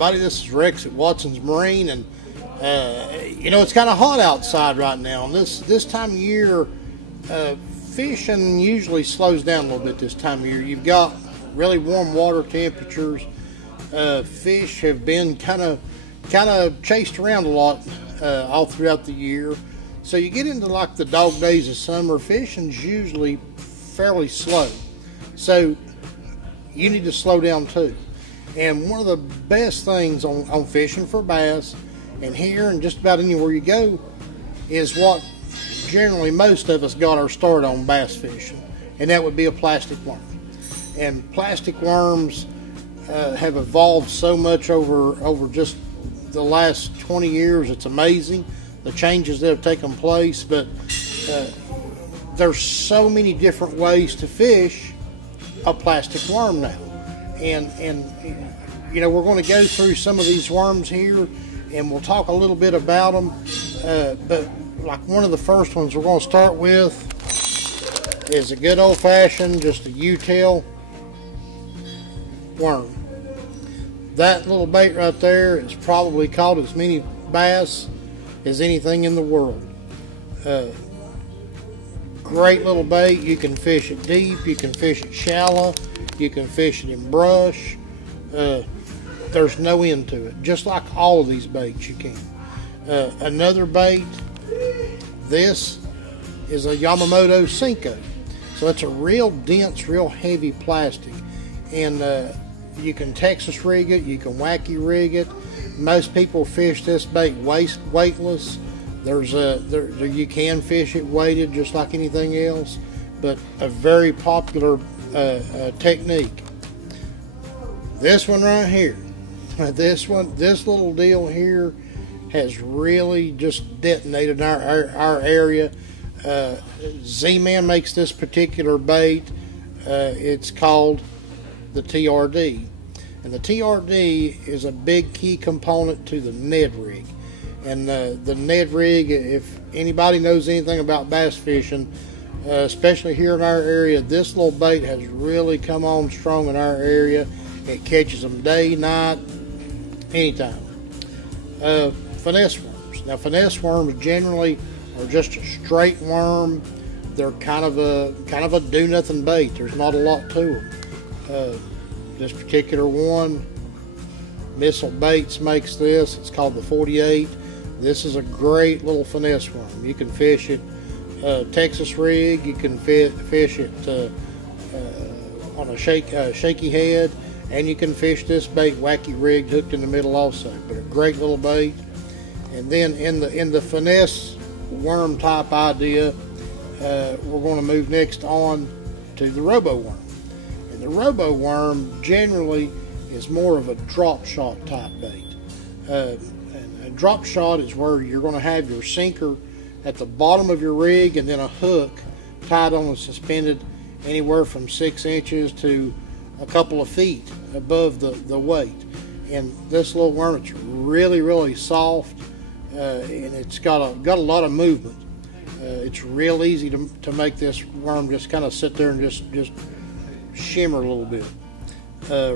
everybody. This is Rex at Watson's Marine, and you know, it's kind of hot outside right now. And this time of year, fishing usually slows down a little bit this time of year. You've got really warm water temperatures. Fish have been kind of chased around a lot all throughout the year. So you get into like the dog days of summer, fishing's usually fairly slow. So you need to slow down too. And one of the best things on fishing for bass, and here and just about anywhere you go, is what generally most of us got our start on bass fishing, and that would be a plastic worm. And plastic worms have evolved so much over just the last 20 years. It's amazing the changes that have taken place, but there's so many different ways to fish a plastic worm now. And you know, we're going to go through some of these worms here, and we'll talk a little bit about them. But like one of the first ones we're going to start with is a good old-fashioned, just a U-tail worm. That little bait right there is probably caught as many bass as anything in the world. Great little bait. You can fish it deep, you can fish it shallow, you can fish it in brush. There's no end to it. Just like all of these baits, you can. Another bait, this is a Yamamoto Senko. So it's a real dense, real heavy plastic. And you can Texas rig it, you can wacky rig it. Most people fish this bait weightless. You can fish it weighted just like anything else, but a very popular technique. This one right here, this little deal here has really just detonated our area. Z-Man makes this particular bait. It's called the TRD, and the TRD is a big key component to the Ned rig. And the Ned rig, if anybody knows anything about bass fishing, especially here in our area, this little bait has really come on strong in our area. It catches them day, night, anytime. Finesse worms. Now, finesse worms generally are just a straight worm. They're kind of a do-nothing bait. There's not a lot to them. This particular one, Missile Baits makes this. It's called the 48. This is a great little finesse worm. You can fish it Texas rig. You can fish it on a shaky head, and you can fish this bait wacky rigged, hooked in the middle also. But a great little bait. And then in the finesse worm type idea, we're going to move next on to the robo worm. And the robo worm generally is more of a drop shot type bait. A drop shot is where you're going to have your sinker at the bottom of your rig and then a hook tied on and suspended anywhere from 6 inches to a couple of feet above the weight. And this little worm, it's really, really soft, and it's got a lot of movement. It's real easy to make this worm just kind of sit there and just shimmer a little bit.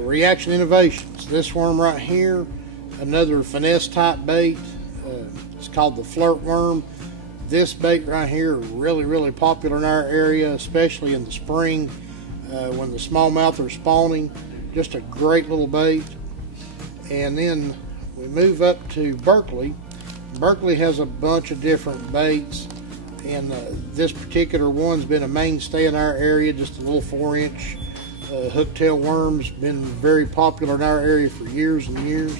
Reaction Innovations. This worm right here, another finesse type bait. It's called the flirt worm. This bait right here is really, really popular in our area, especially in the spring when the smallmouth are spawning. Just a great little bait. And then we move up to Berkeley. Berkeley has a bunch of different baits, and this particular one's been a mainstay in our area. Just a little 4-inch hooktail worm's been very popular in our area for years and years.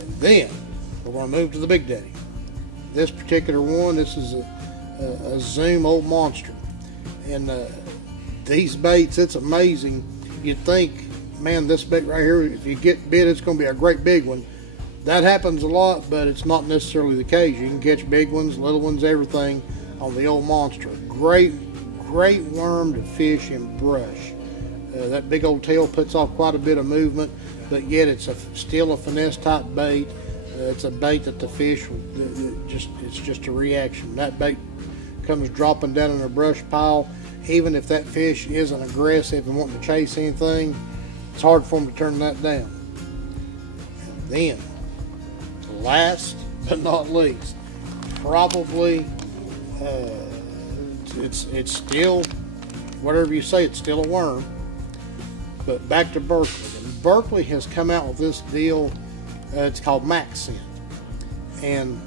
And then we're going to move to the Big Daddy. This particular one, this is a Zoom old monster. And these baits, it's amazing. You'd think, man, this bait right here, if you get bit, it's going to be a great big one. That happens a lot, but it's not necessarily the case. You can catch big ones, little ones, everything on the old monster. Great worm to fish in brush. That big old tail puts off quite a bit of movement, but yet it's still a finesse type bait. It's a bait that the fish, it's just a reaction. That bait comes dropping down in a brush pile. Even if that fish isn't aggressive and wanting to chase anything, it's hard for them to turn that down. Then, last but not least, probably it's still, whatever you say, it's still a worm. But back to Berkley. And Berkley has come out with this deal. It's called Max Scent, and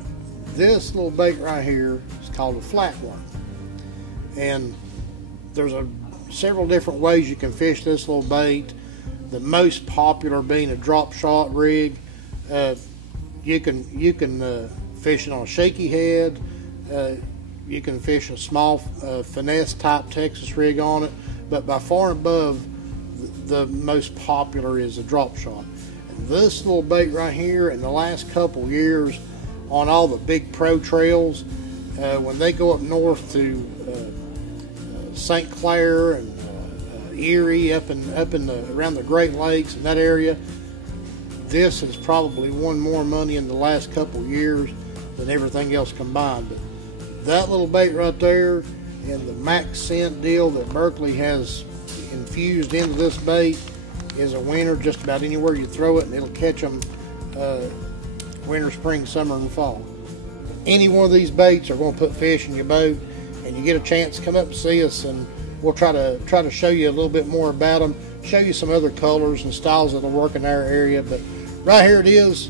this little bait right here is called a flatworm. And there's several different ways you can fish this little bait. The most popular being a drop shot rig. You can fish it on a shaky head. You can fish a small finesse type Texas rig on it, but by far and above, the most popular is a drop shot. And this little bait right here, in the last couple years, on all the big pro trails, when they go up north to St. Clair and Erie, up in around the Great Lakes and that area, this has probably won more money in the last couple years than everything else combined. But that little bait right there and the Max Scent deal that Berkley has infused into this bait is a winner just about anywhere you throw it, and it'll catch them winter, spring, summer, and fall. Any one of these baits are going to put fish in your boat, and you get a chance, come up and see us, and we'll try to show you a little bit more about them, show you some other colors and styles that'll work in our area. But right here it is,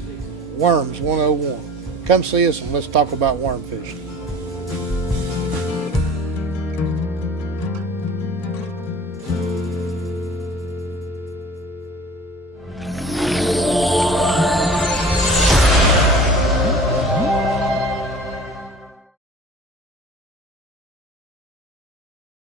Worms 101. Come see us and let's talk about worm fishing.